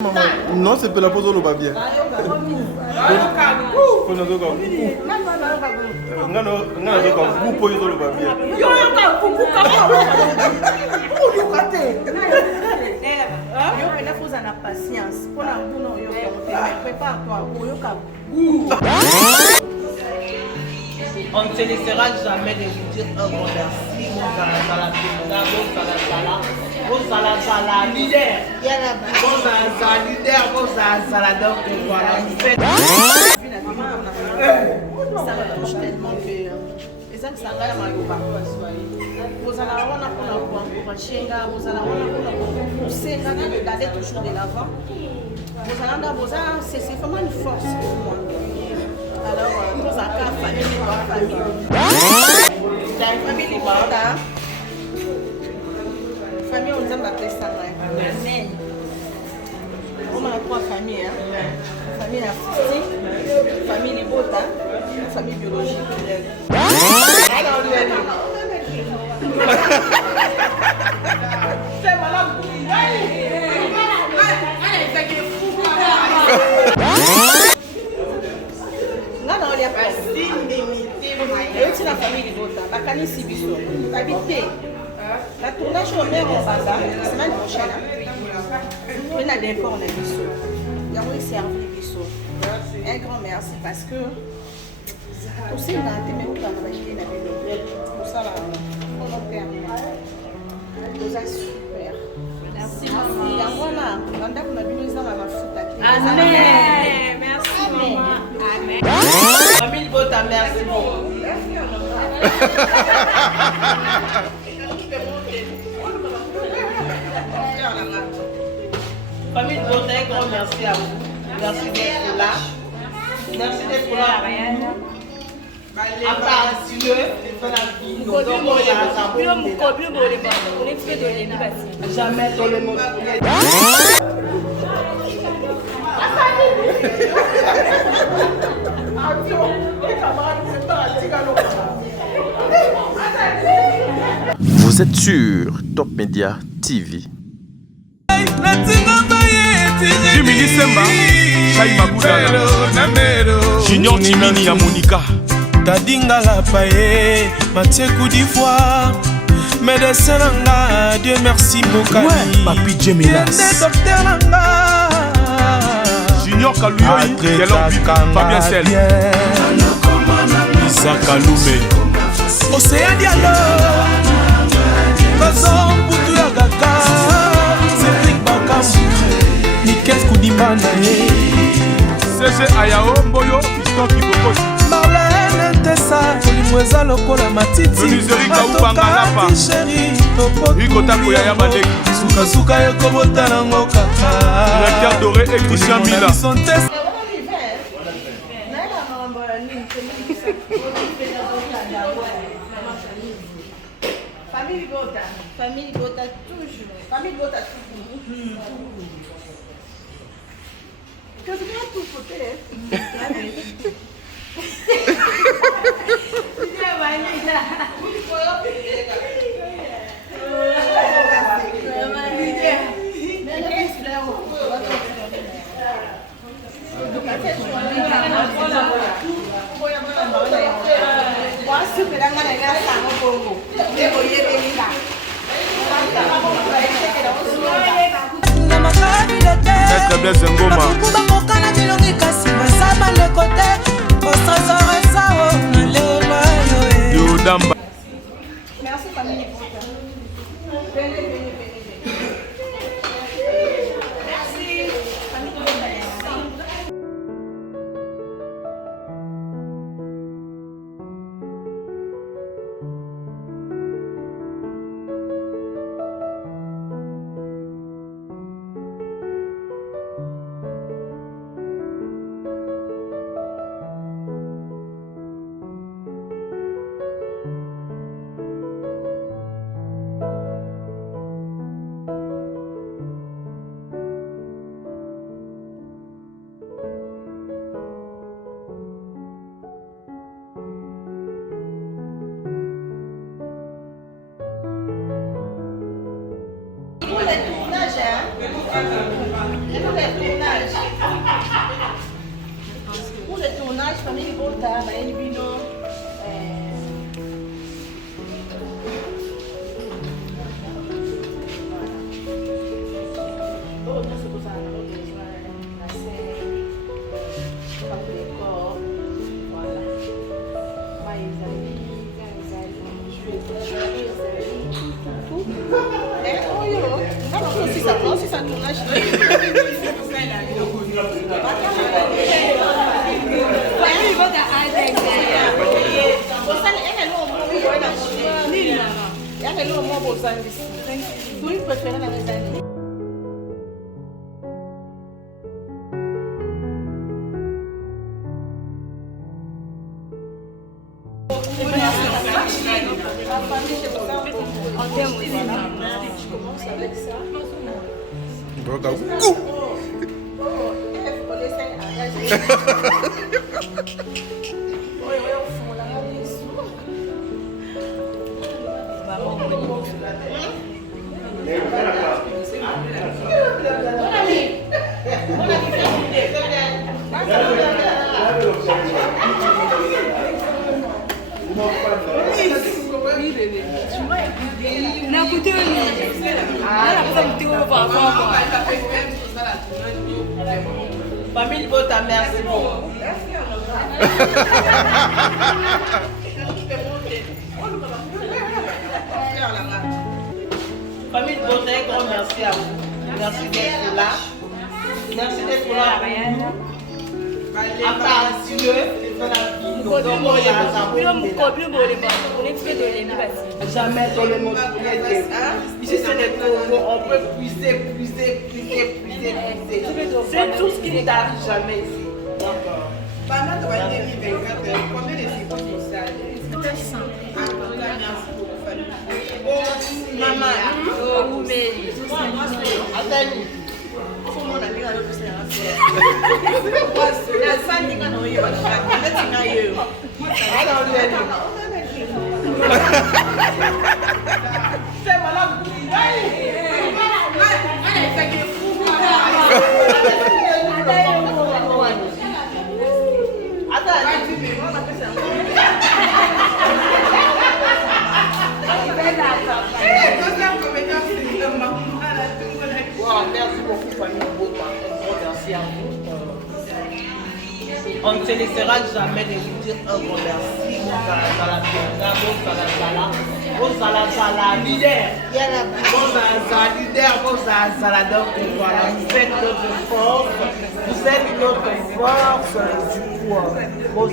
Non, c'est pour la pause, on le va bien. On ne se laissera jamais de vous dire un grand merci. Leader. Ça me touche tellement que les gens qui sont là, vous allez d'aller toujours de l'avant. C'est vraiment une force pour moi. Alors, nous avons famille, famille, on aime appeler ça. Amen. On a trois familles. Famille artistique, famille Libota, famille biologique. C'est la famille Libota, la famille Sibiso, habité. La tournage au maire en bazar, la semaine prochaine. On a des corps dans les bisous. Il y a un servi les bisous. Un grand merci parce que tout ça, on a été même pas acheté la vidéo. Pour ça, on a permis. Nous a super. Merci maman. Et voilà, on a besoin de la foot. Amen. Merci maman. Amen. Famille Libota, merci beaucoup. Famille Libota, un grand merci à vous. Merci d'être là. Merci d'être là. À part si le jamais dans le monde. Vous êtes sur Top Media TV. Jimmy Semba, Chai Magudala, Junior Timini ya Monica. Tadinga la paye, Mathieu Koudivoire, médecin Nanga, Dieu merci Bokani. Ouais, Papi Djemilas. Docteur Nanga, Junior Kalouyoyi, Fabien Sel. Isa Kaloume, Océan Diallo, Kazan Poutou Yagaka, Cédric Bakam, Nikes Koudimana, CG Ayao Mboyo, Piston Kibokoti. Marlène Tessa, Olimweza Lokola Matiti, Matoka Chéri, Rico Tako Yaya Bandeki. Suka Yokobota Nango Kaka, Directeur Doré et Christian Mila. Famille Libota toujours. Famille Libota toujours. Que je viens tout côté. Maître Blaise Ngoma. Damba. Merci famille Libota. bota bayeli bino oyo nyonso kozala na besoin na se décor voilà mai ezali ezali oyo nga bakosisa tournage Famille Bota, merci beaucoup. Famille Bota, un grand merci à vous. Merci d'être là. Merci d'être là. À part Dieu, jamais dans le monde. Ici, c'est des Congo. On peut puiser. C'est tout ce qui t'arrive jamais ici. Pendant que tu vas combien de séquences sociales? C'était 100. Maman, mais attends. Mon ami a le plus la famille n'a pas eu c'est malade. Merci beaucoup, famille Bota. Merci à vous. On ne se laissera jamais de vous dire un grand merci. Donc voilà, vous êtes notre force. Vous êtes notre force. Du coup,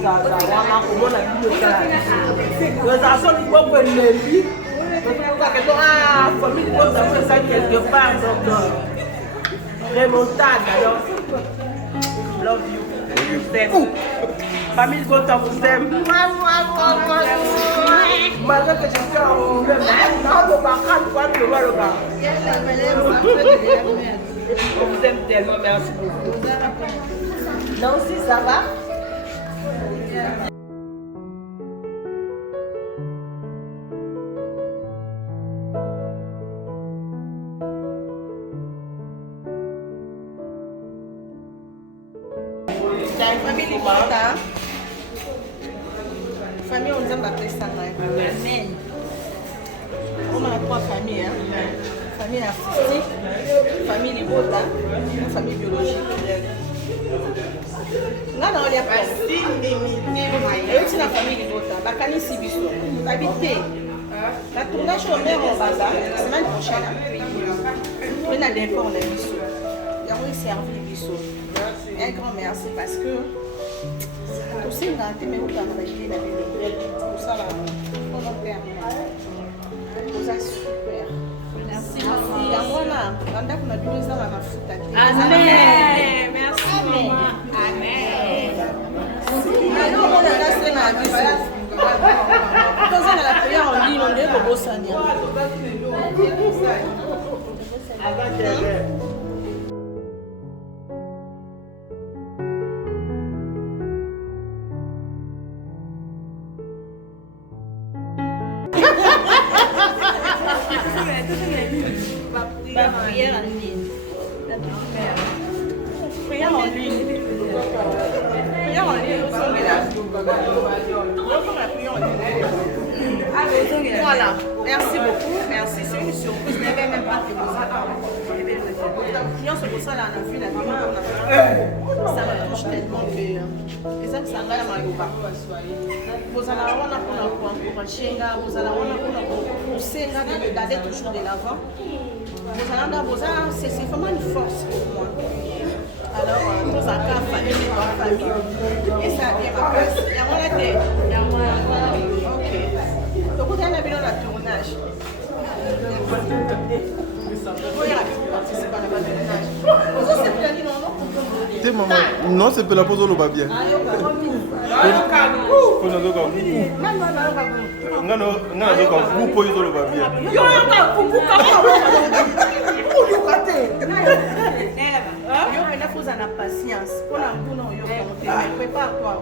famille Bota fait ça quelque part, donc remontada, alors love you. Famille Bota vous aime. Malgré que je suis en on vous aime tellement, merci beaucoup. Nancy, ça va? Famille Bota. Famille, on aime appeler ça. Amen. On a 3 familles. Hein? Famille artistique, famille Bota, famille biologique. Là, on y a pas. C'est la famille Bota. Bakani Sibiso. Habité. La tournage au maire en bazar, la semaine prochaine. On a des corps, on a biso. Il y a servi biso. Un grand merci parce que aussi on a été mais on a été la vie pour ça là on perd vous a super merci maman ya voilà quand on a dû ça la mafuta amen merci maman amen alors on a laissé na biso quand on a la prière en ligne on est au Seigneur prière en ligne. Prière en ligne. Prière en ligne. Voilà, merci beaucoup, merci, c'est une surprise, je n'avais même pas fait ça. C'est pour ça qu'on a vu la vidéo, ça me touche tellement que et ça me va à Malouba. Vous allez avoir pour encourager, vous allez avoir pour pousser d'aller toujours de l'avant. C'est vraiment une force pour moi. Alors, nous avons famille, et ça a bien ma place. Il y a moi la tête. Ok. Donc, vous avez un bilan de tournage. Non, c'est pour la pose au bien. La patience pour la boule on prépare quoi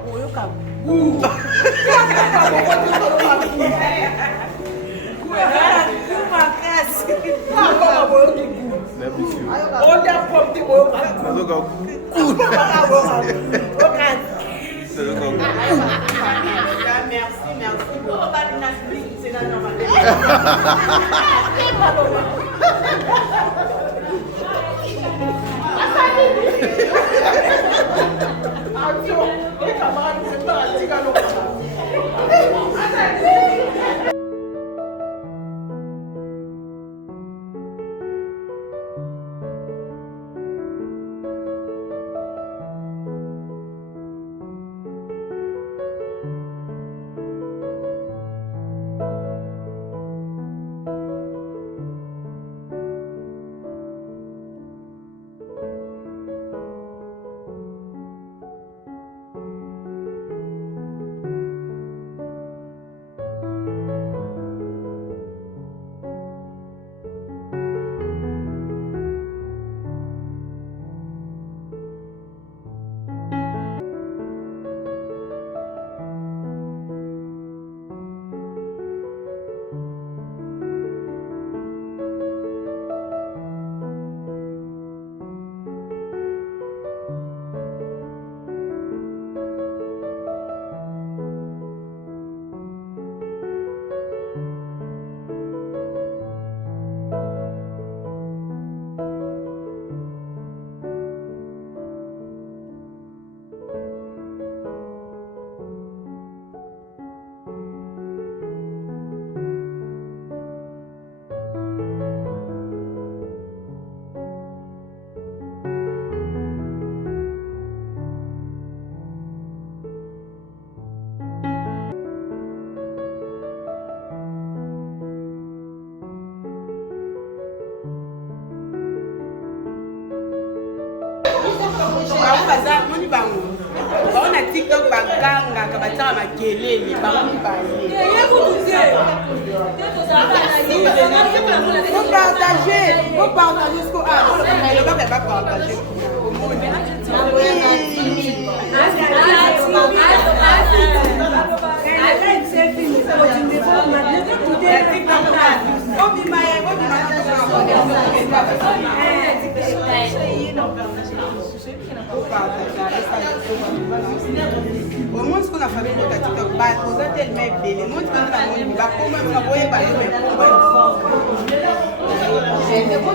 On a TikTok bakanga kabataka makelele bango Vous partagez ce qu'on a. Le bac est pas partagé. Au moins, ce qu'on a fait avec le TikTok, vous êtes tellement belle. Moi, je vais vous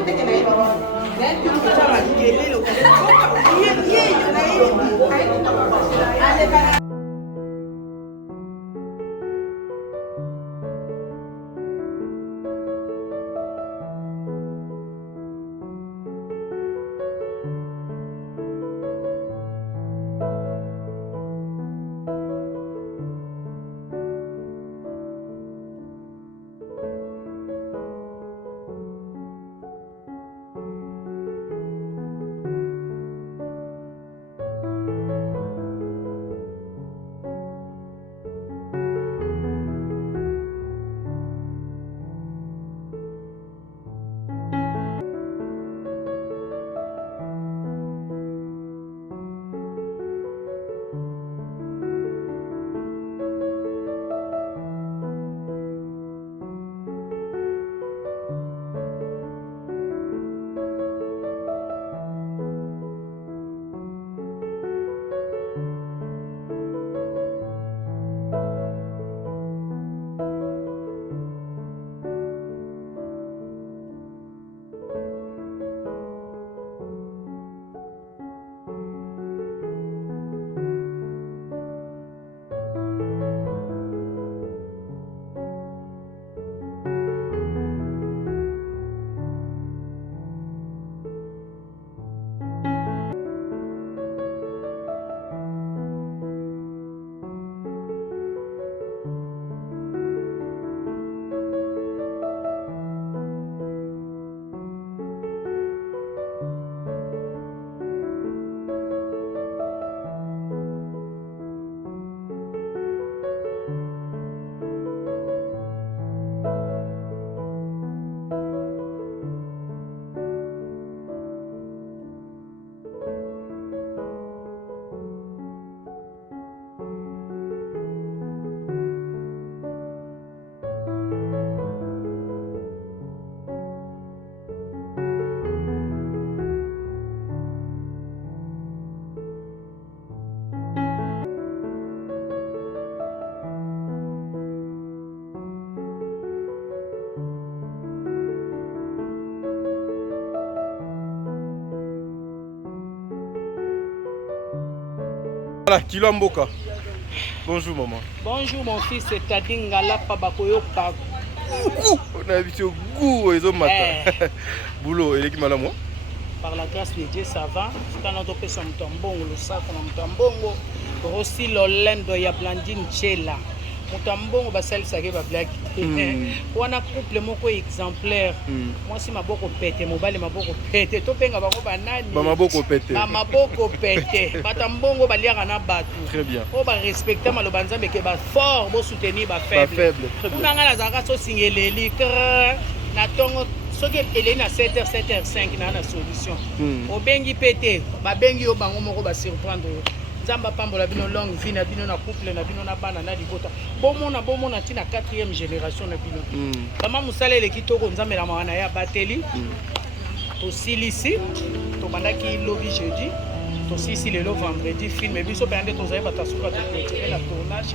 Voilà, Kilo Mboka. Bonjour maman. Bonjour mon fils, c'est Tadingala Pabakoyo Pag. On a habitué au goût, ils ont matin. Boulot, il est qui malamu? Par la grâce de Dieu, ça va. Quand on a fait un tambongo, le sac, on a un tambongo. Rossi Lolendo, il y a Blandine Chela. Mutambongo basali sake ba black. Wana couple moko exemplaire. Moi si maboko pété, mobali maboko pété. To benga bango banani. Ba maboko pété. Ba maboko pété. Batambongo baliaka na batu. Très bien. O ba respecter maloba nzambe ke ba fort, bo soutenir ba faible. Ba faible. Très bien. Kunanga la zaka so singeleli na tongo soki elei na 7h 7h5 na solution. Obengi pété, ba bengi yo bango moko ba surprendre. Zamba pambola bino longue vie na bino na couple na bino na bana na libota bomona tina 4e génération na bino kama musala ele kitoko nzamela mawana ya bateli to silisi to bandaki lobby jeudi to sisi lelo vendredi film biso bande to zaiba tasuka to clôturer la tournage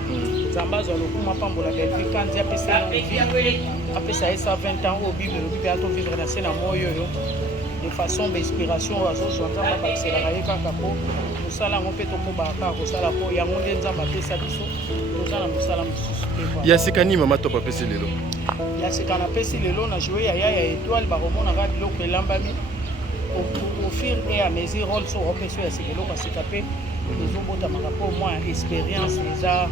zamba zo lokuma pambola belvi kanzi apesa esa 20 ans au bible le bible ato vivre na sena moyo yo de façon d'inspiration azo zonza ba accélérer kaka po musala ngope to kobaka ko sala po yango nde nzamba pesa biso tozana musala mususu te ya sikani mama to papesi lelo ya sikana pesi lelo na jouer ya étoile ba romona ga biloko elambami au fur et à mesure rôle so repesi ya sikelo ka sikape les obota marapo moins expérience déjà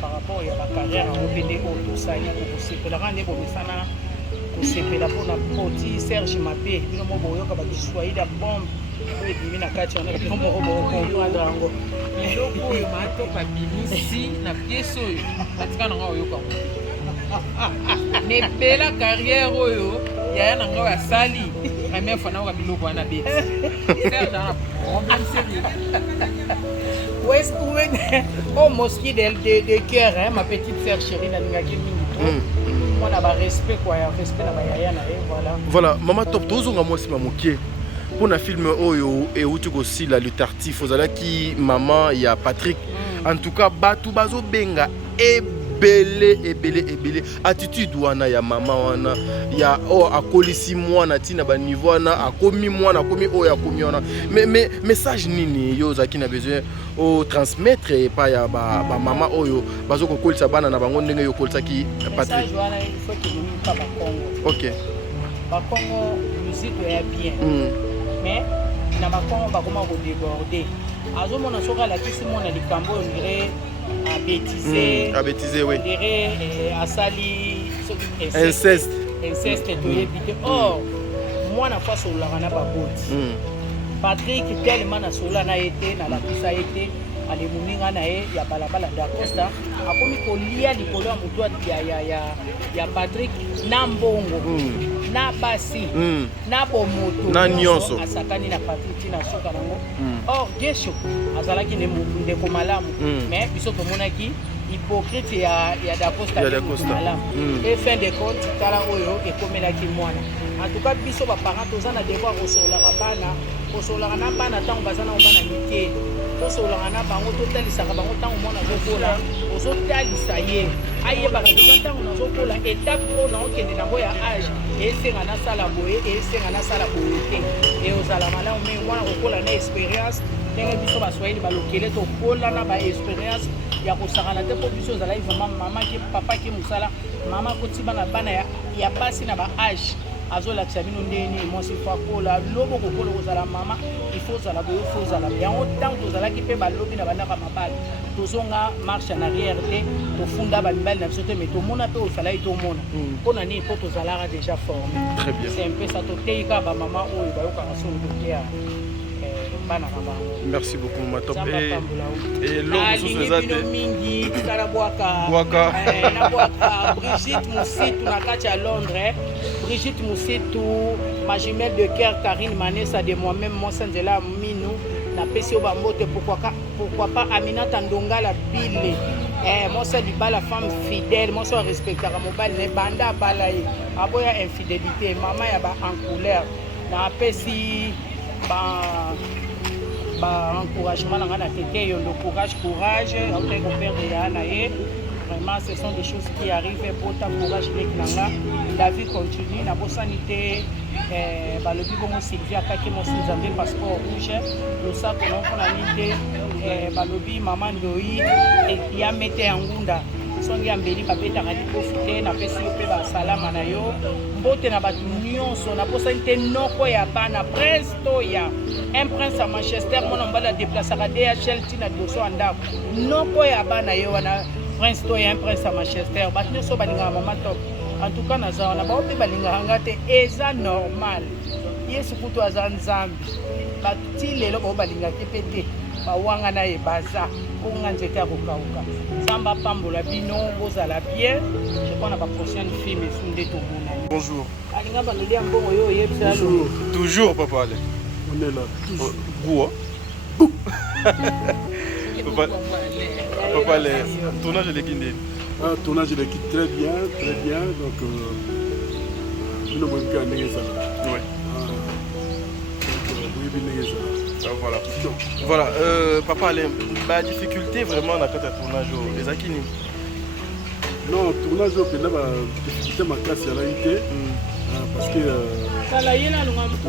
par rapport ya ba carrière en OPD au to sali ko sepela rande ko misana ko sepela pona poti Serge Mapé bino mo boyoka ba Kiswahili bombe ebimi na kati wana bino moko bokomprendre yango eloko oyo matoka bimisi na piese oyo batika nanga oyoka nebela carrière oyo yaya nanga oyo asali première fois naoka biloko wana beti serge ana problème sérieux Ouest oh mosquée de cœur hein, ma petite sœur chérie nalingaki mingi trop moi na ba respect quoi ya respect na ba yaya na voilà voilà mama top tozonga mwasi mamokie pour un film oyo et où tu aussi la lutte artif aux qui maman il y a Patrick en tout cas batu bazo benga ebele attitude wana ya mama wana ya o akolisi mwana tina ba niveau wana akomi mwana akomi oyo akomi wana mais message nini yo zaki na besoin o transmettre et pas ya ba mama oyo bazo kokolisa bana na bango ndenge yo kolisa ki Patrick message wana il faut que nous pas ba Congo OK ba Congo musique est bien mais na ba Congo ba comment déborder azomona soka la kisi mona likambo on dirait à bêtiser oui asali inceste to éviter or moi na fois sur la rana ba boti Patrick tellement na sola na été na la pisa été ale muninga na ye ya balabala da Costa akomi kolia likolo ya mutu ya Patrick na mbongo na basi na bomoto na nyonso asakani na Patrick na soka nango or gesho azalaki ne ndeko malamu mais biso tomonaki hypocrite ya da Costa malamu et fin de compte kala oyo ekomelaki mwana en tout cas biso ba parents tozana devoir kosolaka bana kosolaka na bana tango bazana bana mike kosolaka na bango totalisaka bango tango mwana zokola ozotalisa ye ayebaka deja tango nazokola étape oyo naokende nango ya age esenga nasala boye esenga nasala boye te e ozala malamu me mwana kokola na expérience ndenge biso baswahili balokele tokola na ba expérience ya kosakana te mpo biso ozalaki vraiment mama ki papa ki mosala mama kotiba na bana ya basi na ba age azolakisa bino ndeni mwasi fo akola lobo kokola kozala mama ifo ozala boye fo ozala yango ntango tozalaki mpe balobi na bandaka mabali tozonga marche en arrière te tofunda bamibali na biso te mais tomona mpe ozalaki tomona mpona nini mpo tozalaka déjà formé c'est un peu ça toteika bamama oyo bayokaka solo toteya bana na bango merci beaucoup mama top et l'autre eza mingi tala bwaka na bwaka Brigitte Moussitou na kati ya Londres Brigitte Moussitou ma jumelle de cœur Karine Manessa de moi-même Monsenzela Minou na pesi o bambote pourquoi pas Aminata Ndongala Bile moi c'est la femme fidèle moi c'est respectera mobile mais banda balaye aboya infidélité maman ya ba en couleur na pesi encouragement na tete yondo courage après qu'on perd ya na ye vraiment ce sont des choses qui arrivent pour ta courage avec nanga la vie continue na bosani te balobi bongo Sylvie akaki mosi nzambe passeport rouge losako nofona nini te balobi mama ndoi ya mete ya ngunda songi ya mbeli babetaka libofu te napesi yo mpe basalama na yo mbote na bato nyonso naposani te noko ya bana prince to ya un prince ya Manchester mwana mobali adeplasaka DHL ntina liboso ya ndako noko ya bana ye wana prince to ya un prince ya Manchester bato nyonso balingaka mama top en tout cas naza wana bao mpe balingaka nga te eza normal yesu kutu aza nzambe bati lelo bao balingaki mpe te bawanga na ye baza konga nzete ya kokauka nzambe apambola bino bozala bien jepona baprochaine film esu nde tomona Bonjour. alinga baloli ya mbongo oyo oyebisa Toujours, papa. Allez. On est là, toujours. Vous, Papa, le tournage de l'équipe. Ah, tournage de l'équipe très bien, très bien. Donc, nous avons gagné ça. Oui. Donc, voilà. Voilà, papa, la difficulté vraiment dans le tournage, les Akini. Non, tournage au Pénal, difficulté ma classe à l'AIT. Parce que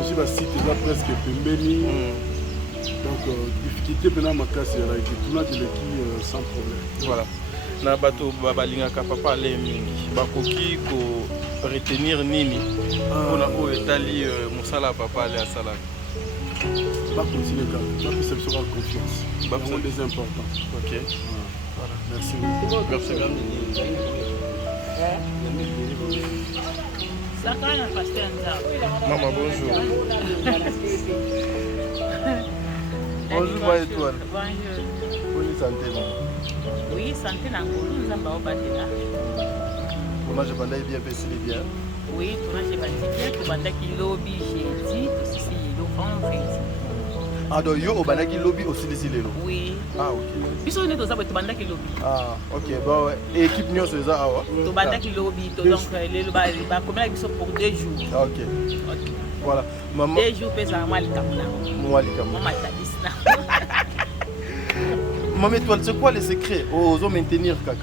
aussi la site est là presque pembeni. Donc difficulté pendant ma classe à l'AIT. Tournage de l'équipe sans problème. Voilà. Na bato babalingaka papa ale mingi bakoki ko retenir nini mpona oyo etali mosala papa ale asala pas continuer comme ça, c'est sur la confiance. C'est vraiment des importants. Ok. Voilà. Merci. Merci bien. Maman, bonjour. Bonjour, ma étoile. Bonne santé, maman. Oui, santé na ngolu nzamba obatela. Tournage bandai bien pesili bien. Oui, tournage bandai bien to bandaki lobby jeudi to sisi lo vendredi. Ah donc yo bandaki lobby aussi les lelo. Oui. Ah OK. Biso ne to za to bandaki lobby. Ah OK. Bon équipe nyonso eza awa. To bandaki lobby to donc lelo ba combien biso pour 2 jours. Ah OK. OK. Voilà. Maman 2 jours pesa mwali kamuna. Mwali kamuna. Mama tabisna. Maman étoile, c'est quoi les secrets aux hommes maintenir kaka?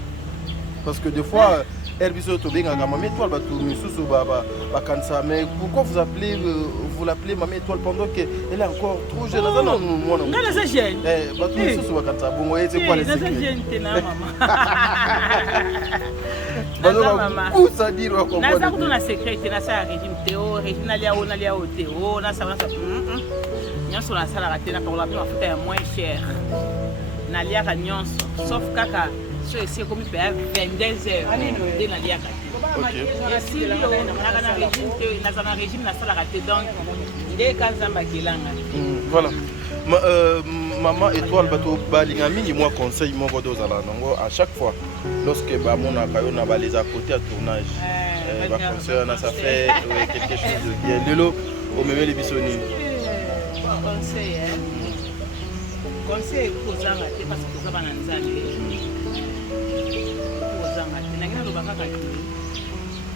Parce que des fois Herbiso to benga Maman étoile ba to misusu ba kansa mais pourquoi vous l'appelez Maman étoile pendant qu'elle est encore trop jeune? Non moi non. Ngana za jeune. Ba to misusu ba kansa bon c'est quoi les secrets? Ngana za jeune tena maman. Maman où ça dire quoi? Na za kuto na secret tena sa régime théo régime lia o théo na sa nyonso na sala ka tena pour la mafuta ya moins cher. Na liaka nyonso sauf kaka so esi komi pe 22h de na liaka esi yo na régime te na régime na sala te donc nde kanzamba kelanga. Voilà. Maman étoile bato balinga mingi moi conseil moko dozala nango à chaque fois lorsque ba mona kayo na ba les à côté à tournage ba conseil na ça fait quelque chose de bien lelo o meme les bisoni conseil conseil kozanga te parce que kozaba na nzambe kozanga te nangina lobaka kaki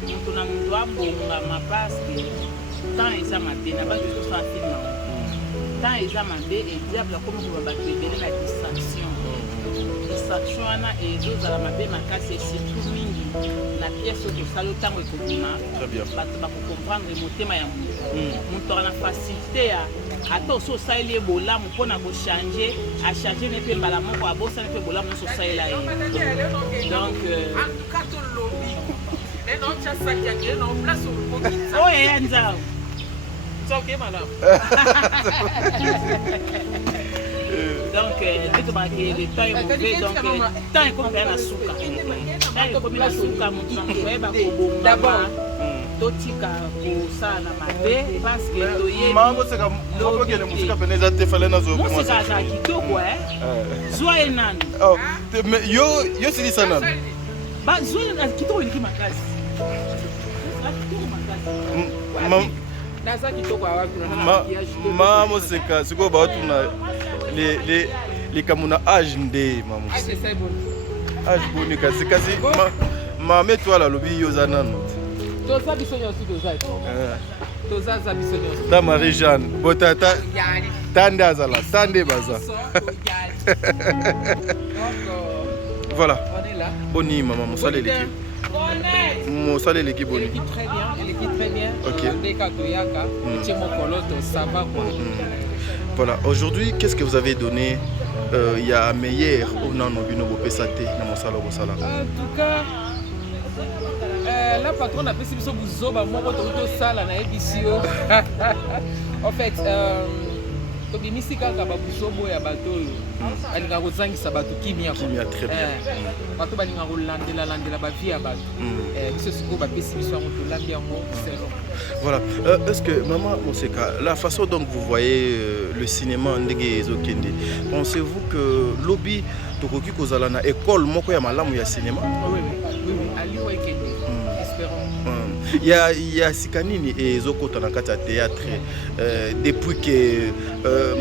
moto na moto abongama parce que temps eza mabe na bato ezosala filme temps eza mabe ediable akomi koba bato ebele na distraction wana ezozala mabe makasi surtout mingi na pièce oyo tosala ntango ekobima bato bakokomprendre motema ya moto aka na facilité ya ata oso osaleli ye bolamu mpona kochange achange ne mpe mbala moko abosani mpe bolamu nyonso osalela ye donc oyo eya nzao donc nde tobaki le temps est mauvais donc temps ekomi na suka temps ekomi na suka moto na moto oyeba kobongama totika kosala na mabe parce que toyemusika aza kitoko zwa ye nanu yo silisa nanu zwa kitoko eliki makasi mama moseka sikoyo baotuna likambo na age nde mama age boni kasi mama étoile alobi yo oza nano toza biso nyonso tozaza biso nyonso ta Marie Jeanne botata ta nde azala ta nde baza voilà boni mama mosala eleki Mosala l'équipe bonne. Elle équipe très bien, elle équipe très bien. Ok. Deka Toyaka, Tchemo Koloto, ça va quoi. Voilà, aujourd'hui, qu'est-ce que vous avez donné il y a meilleur au nom de Bino Bopesate dans Mosala Bosala? En tout cas, la patronne a fait ce Bouzoba, moi, je sala na ebisio. En fait, tobimisi kaka babusobo ya bato oyo balinga kozangisa bato kimia très bien. bato balinga kolandela bavie ya bato biso sikoyo bapesi biso yango tolambi yango selo. Voilà. Est-ce que, Maman Moseka, la façon dont vous voyez le cinéma ndenge ezokende, pensez-vous que lobby tokoki kozala na école moko ya malamu ya cinéma? Oui, aliwa ekende, espérons. Il y a sikanini et ezokota na kati ya théâtre depuis que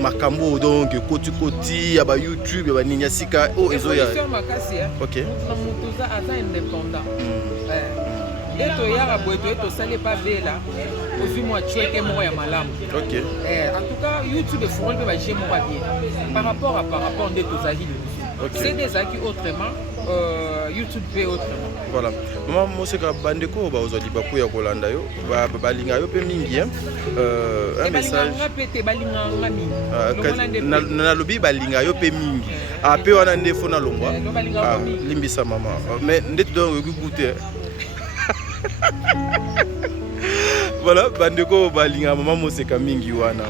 makambo donc koti ya ba YouTube ya ba ninya sika o ezoya. OK. Mutu za aza indépendant. Eto yara boeto eto sale pas bela ozwi mwa chweke moko ya malamu. OK. En tout cas YouTube efungoli mpe baje moko ya bien par rapport nde tozali. C'est des acquis autrement YouTube pe autrement. Voilà. Maman Moseka bandeko bazali bakuya kolanda yo balinga yo pe mingi un message. Na lobi balinga yo pe mingi. Pe wana nde fona longwa. Limbisa mama. Mais ndeto donc goûter. Voilà, bandeko balinga Maman Moseka mingi wana.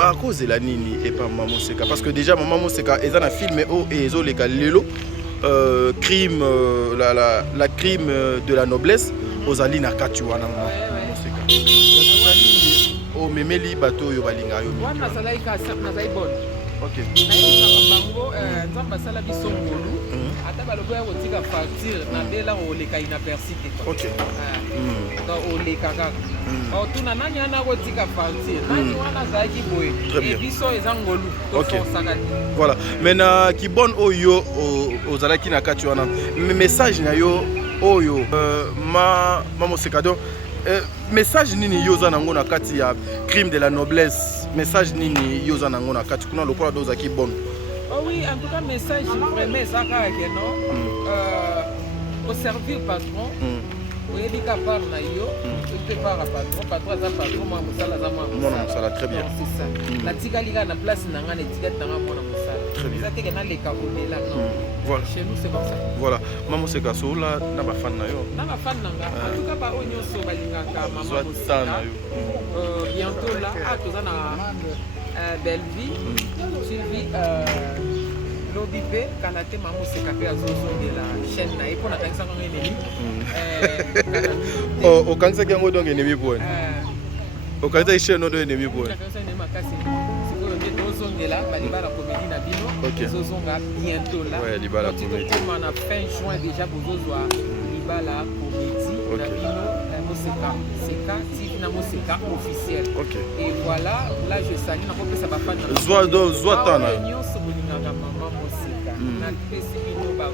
À cause de la nini et pas Maman Moseka parce que déjà Maman Moseka est dans un film et ezo les lelo crime la crime de la noblesse aux ali na kati wana Maman Moseka o memeli bato yo balinga yo wana salai ka na sai bon. OK na bango nzamba sala biso ngolu ata balobo ya kotika facture na bela o leka inaperçu te. OK donc o leka kaka tuna nani ana kotika facture nani wana zaki boye et biso eza ngolu to forsaka. Voilà maintenant ki bon oyo ozalaki na kati wana message na yo oyo Maman Moseka donc message nini yoza nango na kati ya crime de la noblesse message nini yoza nango na kati kuna lokola doza ki bon. Oh oui, en tout cas message vraiment ça que non au servir patron oyebi ka par na yo te par patron za patron moi musala za moi musala très bien c'est ça la tikali na place na ngane tikati na mona musala très bien ça te na leka odela non voilà chez nous c'est comme ça. Voilà Maman Moseka sola na ba fan na yo na ba fan nanga en tout cas ba onyo so balingaka Maman Moseka bientôt là toza na Belleville suivi Lobipé Kanate Maman Moseka pe azozo de la chaîne na epona tangisa ngo ennemi au kanisa kiango donc ennemi point au kanisa chaîne no ennemi point là balibala comédie na bino zozonga bientôt là libala comédie comme en fin juin déjà bozozwa libala comédie na bino Moseka Seka TV na Moseka officiel. Et voilà là je salue na kopesa ba fan na zwa tana nyonso bolingaka Maman Moseka na pesi bino ba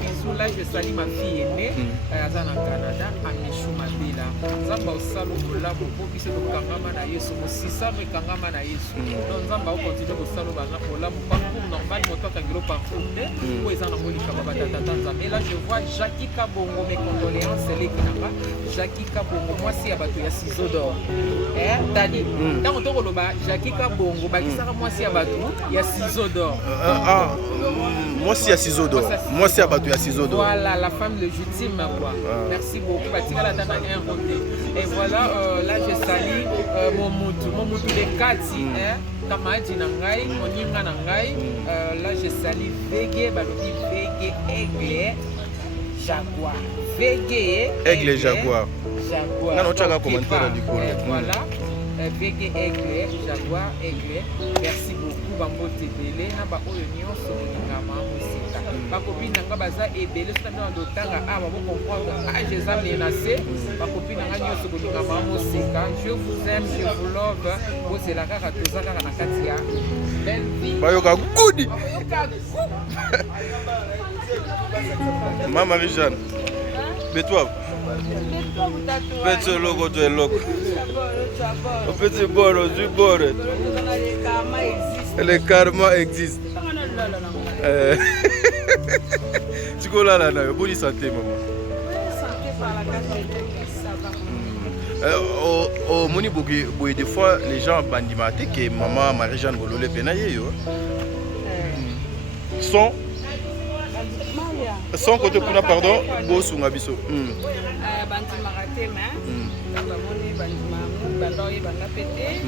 bisou là je salue ma fille aînée aza na Canada Amishu Mabela nzamba osalo bolamu po biso tokangama na Yesu mosisano ekangama na Yesu donc nzamba okontinue kosalo bana bolamu parcours normal moto akangelo parcours te po eza na molika babatata nzambe. Et là je vois Jackie Kabongo mes condoléances elekinanga Jackie Kabongo mwasi ya bato ya ciseaux d'or tani ntango tokoloba Jackie Kabongo bakisaka mwasi ya bato ya ciseaux d'or mwasi ya ciseaux d'or mwasi ya bato ya ciseaux d'or voilà la femme légitime quoi. Merci beaucoup batikala tana un côté et voilà là je salue mon mutu de kati kamadi na ngai moninga na ngai là je salue Vege balobi Vege Aigle Jaguar Vege Aigle Jaguar ngana ochaka commentaire likolo voilà Vege Aigle Jaguar Aigle merci beaucoup bambote belé na ba oyo nyonso na Maman Moseka bakopine nanga baza ebele soki na ndotanga awa bocomprendre age eza menacé bakopine nanga nyonso kolinga Maman Moseka je vous aime je vous love bozela kaka toza kaka na kati ya belle vie bayoka gudi Maman Marie-Jeanne betwa petit logo de logo au petit bord du bord le karma existe Otikola là, bonne santé, maman. Santé par la carte, ça va. Au Moni Boye, des fois, les gens bandiment que maman Marie-Jeanne Bololé Penaye, son côté kuna pardon bosunga biso bandima raté mais bamoni bandima bandoyi banga pété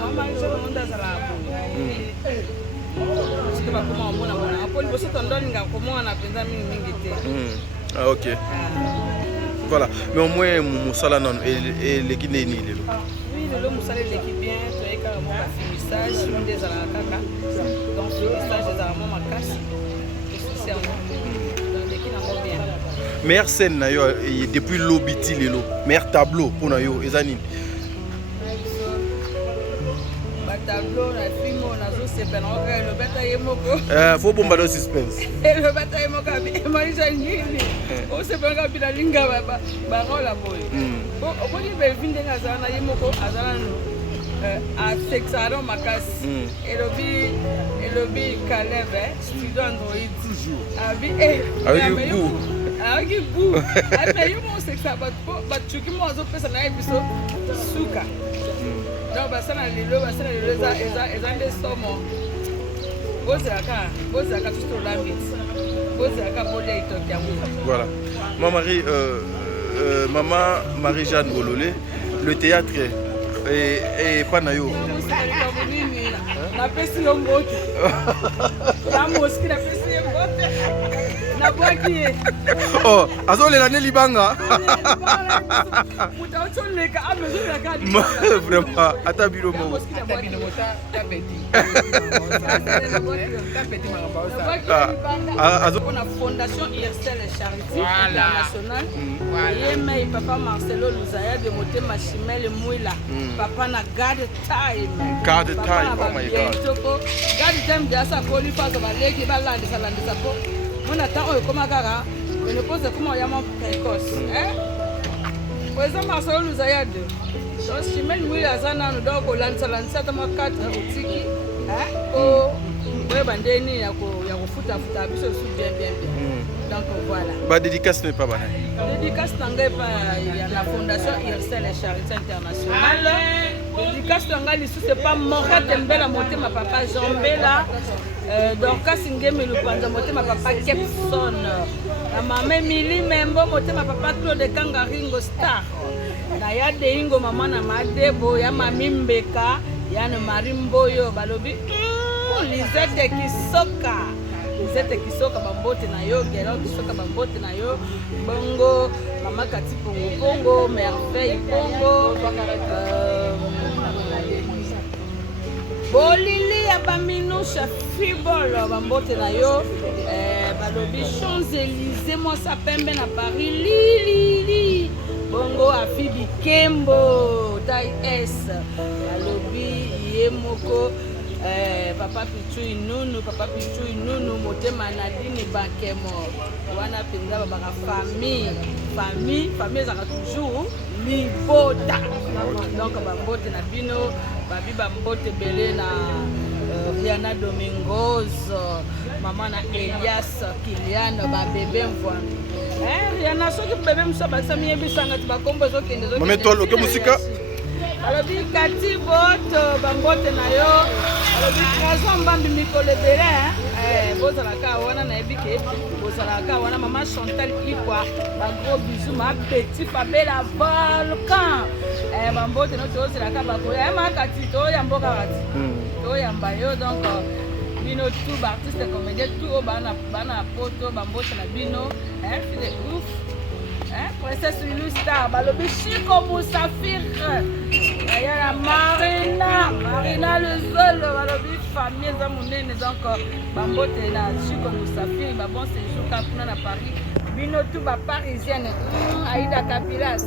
maman je monde azala parce que bakoma omona mona apoli boso tondoni nga komona penza mingi te. Ah ok. Voilà, mais au moins mosala nano eleki nini lelo. Oui, lelo mosala eleki bien toyei kaka mo bafinissage nde ezalaka kaka donc finissage ezala mo makasi esisi yango donc eleki nango bien. Meilleure scène na yo depuis lobiti lelo meilleur tableau mpona yo eza nini? Batableau na film oyo nazosepela ngo kaka elobeta ye moko fo bomba do suspense elobeta ye moko emalisa nini osepelaka bina linga barola boye omoni belvi ndenge azala na ye moko azala no asexaro makasi elobi kaleve studio android abi gu me yo mo osexa batuki mo azopesa na ye biso suka donc basala lelo eza nde somo bozalaka tuto lambiti bozalaka bolia itoki yango. Voilà. Maman Marie-Jeanne Bololé, le théâtre et pas na yo. Napesi yo mbote ya moski napesi ye mbote nabwaki ye azolela ne libanga mutaotoleka amezoleka vraiment ata bino moko na fondation IRCL Charité Internationale yemei papa Marcelo Luzaya de motema Chimele Mwila papa na God Time oh my god God Time de asa koli faso baleki balandisa po mona ta oyo koma kaka ne pose kuma ya mon précoce pour exemple Marcelo Luzaya de donc Chimele Mwila zana no donc landisa ta mo 4 otiki o boye bandeni ya kofuta biso su bien donc voilà ba dédicace n'est pas banal dédicace nanga pa ya la fondation IRCL Charité Internationale dédicace nanga lisu c'est pas Morate Mbela motema papa Jean Mbela Dorcas Ngeme Lupanza motema papa Kepson na mama Emily Membo motema papa Claude Kanga Ringo Star na ya de ingo mama na madebo ya mami Mbeka ya na Marimboyo balobi Lisette Kisoka bambote na yo Gelo Kisoka bambote na yo bongo mama Kati Pongo Merveille Pongo Bolili ya baminusha Fibolo bambote na yo balobi Champs-Élysées moi sa pembe na Paris li bongo Afibi Kembo Tai S balobi yemoko papa Pichu Inunu motema Nadine Bakemo wana penza baka famille ezaka toujours libota donc bambote na bino babi bambote belé na Rihanna Domingos maman na Elias Kilian ba bébé mvwana Rihanna soki bébé mso bakisa miyebisanga ti bakombo ezokende mame tolo ke musika alobi Kati Boto bambote na yo alobi Trésor Mbambi mikolo ebele bozalaka wana nayebi ke bozalaka wana mama Chantal Ikwa bagros bisous ma petit Fabela Volcan bambote no tozalaka bakoya makati toyamboka kati toyamba yo donc bino tout baartiste comédien tout bana poto bambote na bino fide ouf princesse Lulu Star balobi Chico Moussafir ya Marina le Zolo balobi famille eza monene donc bambote na Chico Moussafir babon séjour kapuna na Paris bino tout ba parisienne Aïda Capilas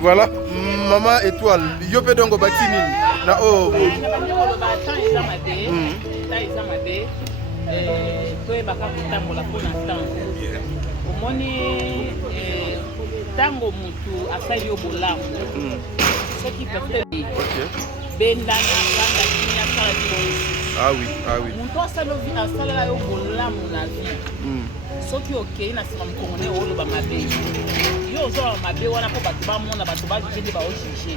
voilà maman étoile yo pe dongo batini na toyebaka kotambola mpona ntango omoni ntango motu asali yo bolamu soki peut-être bendana akanga kini asalaki bongo motu asalela yo bolamu na vie soki okei na nsima mokongo nde oloba mabe yo ozoloba mabe wana mpo bato bamona bato bajuge nde baojuge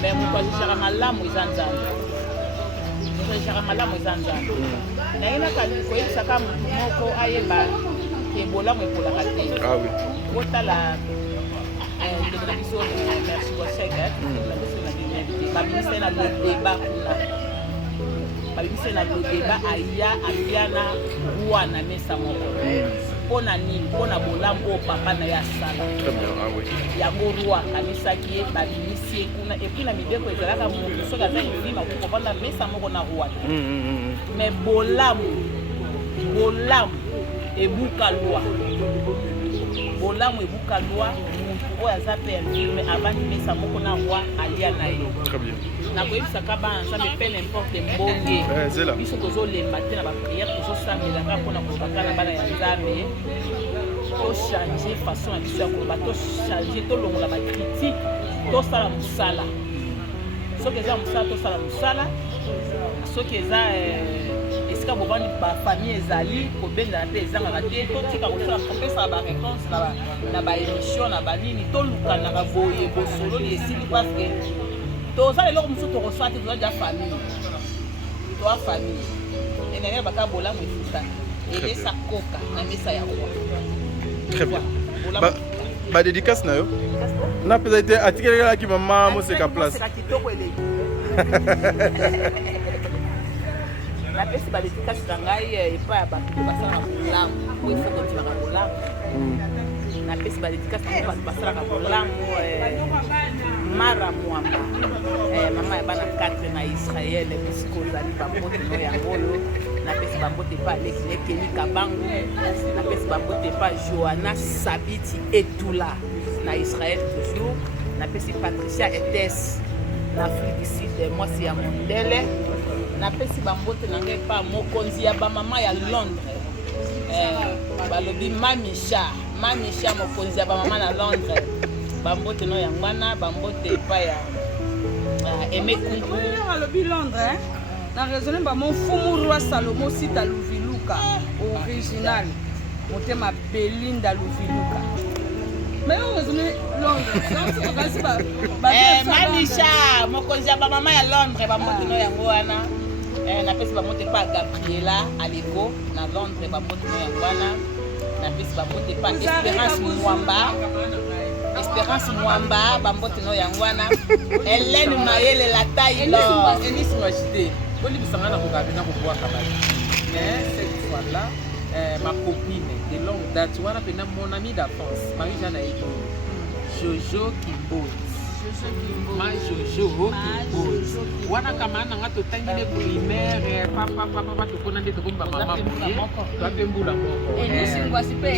mais moto ajugaka malamu eza nzambe ejaka malamu eza nzambe nayebaka koyebisaka motu moko ayeba ke bolamu ekolaka te kotala ndeko na biso merci waseke babimisai na lodeba kuna babimisai na lodeba abia na roi na mesa moko mpona nini mpona bolamu oyo papa na ye asala yango roi akanisaki ye babimisi ye kuna epui na mibeko ezalaka motu soki aza evima okovanda mesa moko na roi te mais bolamu ebuka lwa bolamu ebuka lwa motu oyo aza mpe infirme avandi mesa moko na roi alia na ye nakoyebisaka bana nzambe mpe nimporte mbonge biso tozolemba te na bapriere tozosamelaka mpona kobaka na bana ya nzambe tochange façon ya biso ya koloba tochange tolongola bakritike tosala mosala soki eza mosala tosala mosala soki eza esika bovandi bafamille ezali kobendana te ezangaka te totika kosala kopesaka baréponse na baémission na banini tolukanaka boye bosololi esili parceke toza eloko mosusu tokosala te toza ja famille toa famille enene baka bolamu efuta elesa koka na mesa ya roi. Très bien. Ba dédicace na yo na pesa ete atikelelaki mama moseka place napesi badédicace na ngai epai ya bato basalaka bolamu po ifo kotilaka bolamu napesi badédicace na bato basalaka bolamu Mara Mwamba mama ya bana 4 na Israël bisiko ozali bambote no yango napesi bambote pa Lekeni Kabangu napesi bambote pa Johanna Sabiti Etula na Israël toujours napesi Patricia Etes na Afrique du Sud mwasi ya mondele napesi bambote na ngai pa mokonzi ya bamama ya Londres balobi Mamisha mokonzi ya bamama na Londres bambote no yangwana bambote pa ya Aimé Kungu alobi Londres na raisonné ba mon fumu roi Salomo sita Luviluka original motema Belinda Luviluka mais on raisonné Londres donc c'est kasi ba Mamisha mokonzi ya bamama ya Londres bambote no yango wana napesi bambote pa Gabriela Aleko na Londres bambote no yangwana napesi bambote pa Espérance Mwamba bambote no yangwana Hélène Mayele la taille Enis Majide Oli bisanga na kokabe na koboa kabali mais cette fois là ma copine de longue date wana pena mon ami d'enfance Marie-Jeanne Aïdo Jojo Kimboi ma Jojo Kimboi wana kama nanga totangile primaire papa tokona nde tokomba mama bapembula moko Enis Ngwasi pe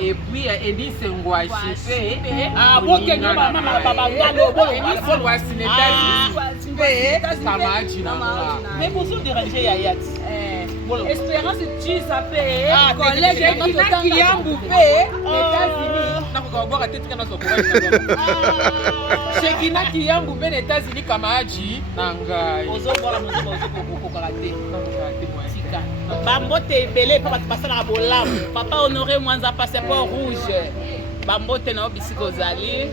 et puis Enis Ngwasi pe bokenga mama baba ngalo Enis Ngwasi n'était Kamaji na mais vous dérangez Yayat Espérance tu s'appelle collègue qui a bouffé États-Unis nakokabwaka te tika na sokoraji Shekina Kiyambu ben États-Unis Kamaji na ngai ozobwala mozoba ozokokokaka te tika bambote ebele mpo bato basalaka bolamu papa Honoré Mwanza passeport rouge bambote na yo bisika ozali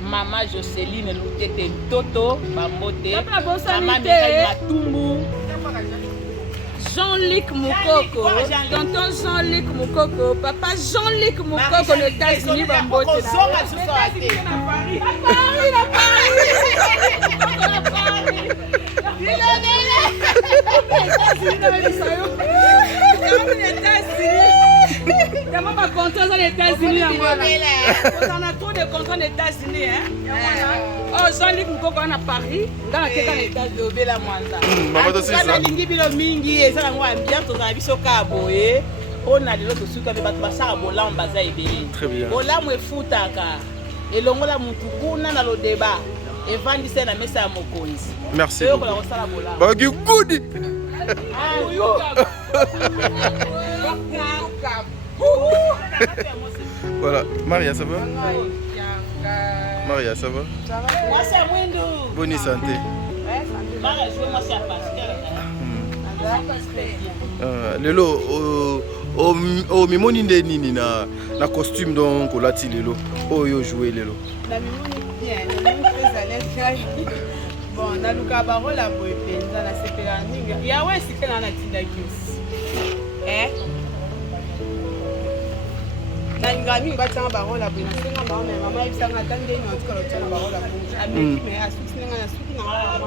mama Jocelyne Lutete Toto bambote mama Michael Matumbu Jean-Luc Moukoko, tonton Jean-Luc Moukoko, papa Jean-Luc Moukoko aux États-Unis, bambote Tellement pas content aux États-Unis. On a trop de contrats aux États-Unis. Oh, Jean-Luc Moukoko à Paris, dans la États-Unis, Bela Mwanza. nalingi bilo mingi ezala ngo ambiance tozala biso ka boye ona lelo tosuka mpe bato basala bolamu baza ebele bolamu efutaka elongola mutu kuna na lodeba evandise na mesa ya mokonzi. Merci. Toyokola kosala bolamu. Baki kudi. Voilà, Maria, ça va? Maria, ça va? Moi c'est Mwindu. Bonne santé. Maria joue moi c'est Pascal. Lelo o mimoni nde nini na costume donc olati lelo oyo jouer lelo. Na mimoni bien, na mimoni très à l'aise. Bon, na luka barola boy penza na sepela ninga. Ya we sikela na tindaki. Na ngami batanga barola boy na senga ba na mama ibisanga tande ni otikola tshana barola boy. Ameki me asuki ninga na suki na mama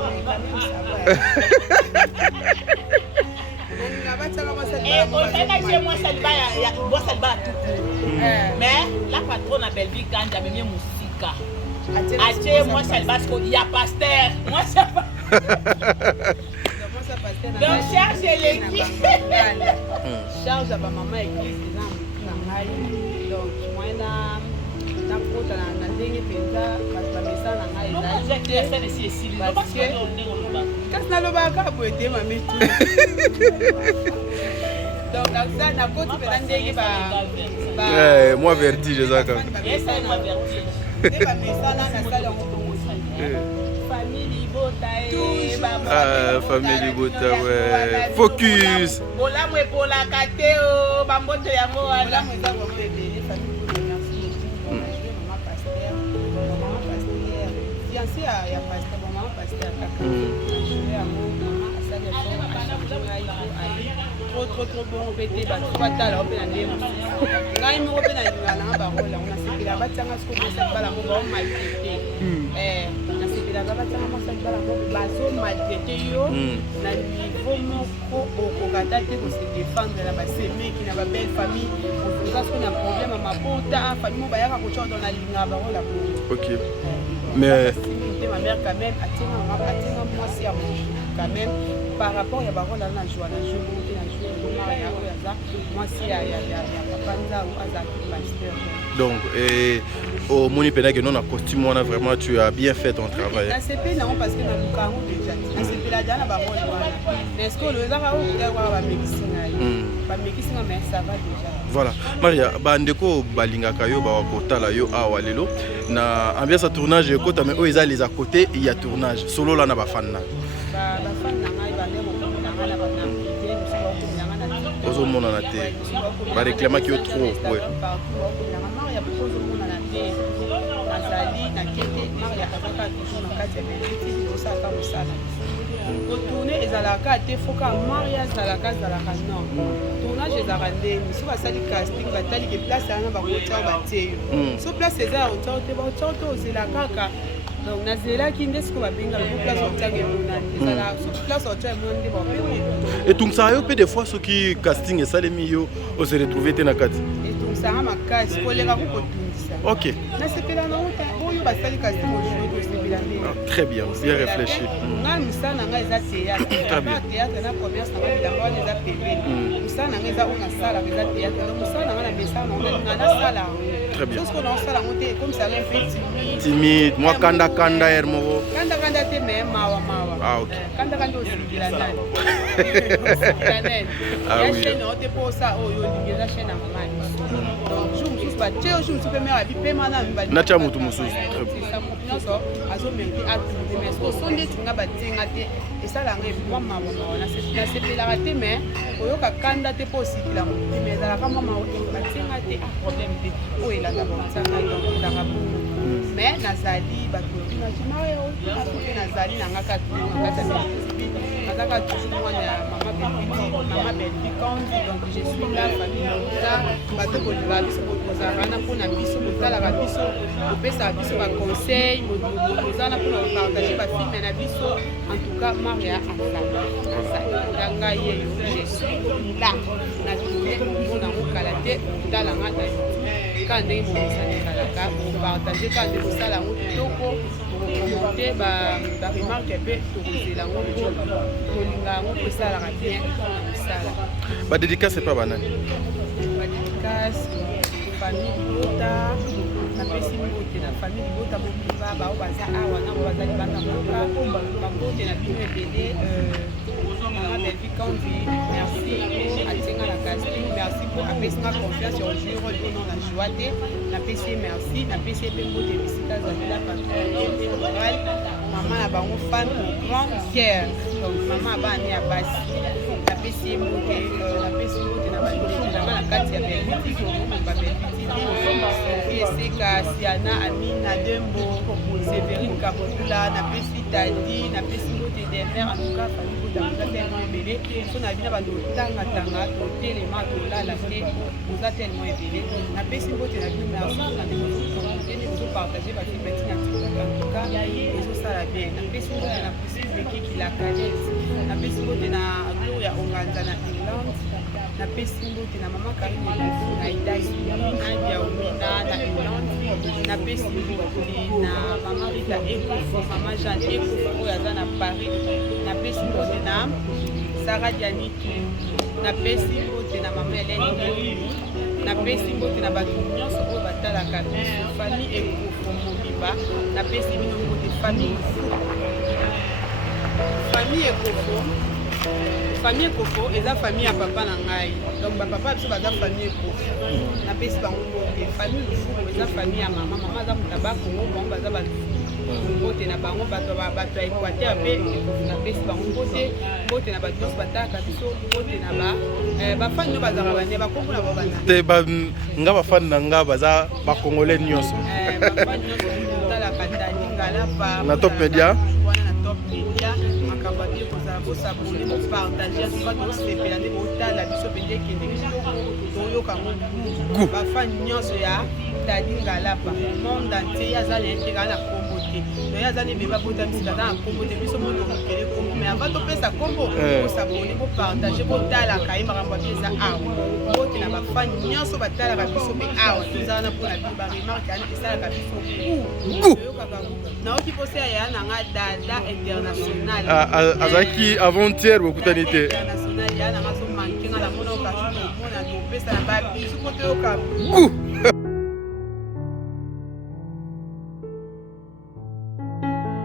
quand mais la patronne a Belleville quand j'avais mis musique. Atie moi ça parce qu'il y a pasteur. Moi ça pas. Donc charge l'église. Charge à maman église na ngai. Donc moi na kota na ndenge penza ba mesa na ngai là. J'ai fait ici parce que kasi nalobaka boye te mami tu. Donc ça na kota pe ndenge ba moi vertige ezaka. Esa moi vertige. Ba mesa na sala motongo. Famille Bota famille Bota ouais. Focus. Bola mwe pola kate o bamboto yango wala mwe za bombe bele famille Bota merci. Maman pasteur, maman pasteur. Fiancé ya pasteur, maman pasteur kaka. Je vais à mon maman à ça trop bon pété ba trois tala open na ndemo. Ngai mo open na ngala ba rola ona sekela batanga sko mo sa bala mo ba maltraité. Na sekela ba batanga mo sa bala mo ba so maltraité yo na niveau moko okokata te ko se défendre na ba semeki na ba belle famille. Oza sko na problème ma pota famille mo ba yaka ko chodo na linga ba rola ko. OK. Mais ma mère quand même attenga moi si à mon quand même par rapport à barola na joie na joie na joie moi si ya papa nza ou azaki master. Donc au moni pena que non na costume on a vraiment tu as bien fait ton travail. Na CP non parce que na lukango déjà na CP la dana barola wana. Mais ce que le zaka o kuya kwa ba médecine ba médecine mais ça va déjà. Voilà. Maria bandeko balingaka yo ba kotala yo awa lelo na ambiance à tournage kota mais eux ils les à côté il y a tournage solo là na ba fan na. Ba fan na ngai ba ndeko na ngala ba na ozo mona na te ba réclamer ki yo trop ouais. Maria ozo mona na te nazali na kete Maria azaka toujours na kati ya beliti osa ka musala. Retourner ezalaka te foka Maria ezalaka non. Tournage ezalaka ndenge so basali casting batali ke place ana bakota bateyo. So place ezala otote ba otote ozela kaka. Donc nazelaki nde siko babenga le place otange monani ezala so place otange monani ba pe. Et donc ça yo pe des fois ceux qui casting esalemi yo on se retrouver te na kati. Et donc ça ma makasi koleka ko kotundisa. OK. Na sepela na ota oyo basali casting oyo sepela ndenge. Très bien réfléchi. Nga musana nga eza théâtre. Très bien. Théâtre na commerce na bilamba wana eza pembeni. Musana nga eza ona sala eza théâtre. Donc musana nga na mesa na sala. Très bien. Parce que dans sala ngote comme ça un peu timide moi kanda hermo. Kanda te mais mawa. Ah OK. Kanda aussi la nani. Ah oui. Ya chaîne ote pour ça oyo ndingeza chaîne na mama. Donc je me suis pas je me suis pas mère bi paiement na mba. Na cha mutu mususu. Ça monso azo mériter à tout mais ce sont des tunga batenga te et ça la ngai moi mawa na c'est la raté mais oyo ka kanda te pour sikila mais za ka mama batenga te problème te o ila na bonsanga donc la rabu mais nazali bato na kimao nazali na ngaka tu ngaka nazaka toujours moi maman Belvi donc je suis là famille Bota bato ko liba biso kozala na pona biso motala ba biso opesa biso ba conseil kozala pona partager ba film na biso en tout cas Maria Asa nga ye je suis là na tout na mokala te tala ngata quand ndenge momisani ezalaka partage quand ndenge osala yango kitoko okomonte baremarke mpe tokozela yango kolinga yango mpe esalaka bien osala badédicace epa banani badédicace famille Bota napesi mbote na famille libota mobiba bao baza awa na baza libanda moka bambote na bino ebele mama Belvi Kandi merci atinga na casting merci pour apesi nga confiance sur jouer rôle non na joie te napesi merci napesi pe mbote bisika zabela patron mama na bango fan grand fier donc mama bani ya basi napesi mbote na bandeki na bana kati ya Belvi Eseka Siana Amina Dembo Séverine Kabotula napesi Tadi napesi mbote de mer en tout cas famille botamuza tellement ebele so na bina bando tanga totelema tolala te boza tellement ebele napesi mbote na bino merci na ndenge ozopartage bafilme tina tikaka en tout cas ezosala bien napesi mbote na Priscille Bekiki la Calette napesi mbote na Gloria Onganza na Irlande napesi mbote na mama Karine Kofu na États-Unis Nadia Omina na Irlande napesi mbote na mama Rita Ekofu mama Jeanne Ekofu oyo aza na Paris napesi mbote na Sarah Dianitu napesi mbote na mama Hélène Ngoni napesi mbote na bato nyonso oyo batalaka biso famille Ekofu Mobiba napesi bino mbote famille Ekofo eza famille ya papa na ngai donc bapapa biso baza famille Ekofo napesi bango mbote famille Lufuku eza famille ya mama aza motaba Kongo bango baza mbote na bango bato ya Équateur mpe Ekofo napesi bango mbote na bato nyonso batalaka biso mbote na bafani nyo bazalaka bane bakombo na babana te nga bafani na nga baza bakongolais nyonso bafani nyonso batalaka Tani Ngalapa na Top Media makambo te kozala bosabone bopartage asuka tosepela nde botala biso pende ekende kitoko toyoka ngo bafani nyonso ya Tadi Ngalapa monde entier aza na intérêt na kombo te noye aza na ebeba botamisika aza na kombo te biso moto mokele kombo mais avant topesa kombo bosabone bopartage botalaka ye makambo api eza awa bote na bafani nyonso batalaka biso mpe awa tozala na mpona bi baremarke ani esalaka biso toyokaka naoki posa ya na nga Dada International azalaki avant-hier bokutani te international ya na nga so manke nga na mona okasi komona topesa na babisu po toyoka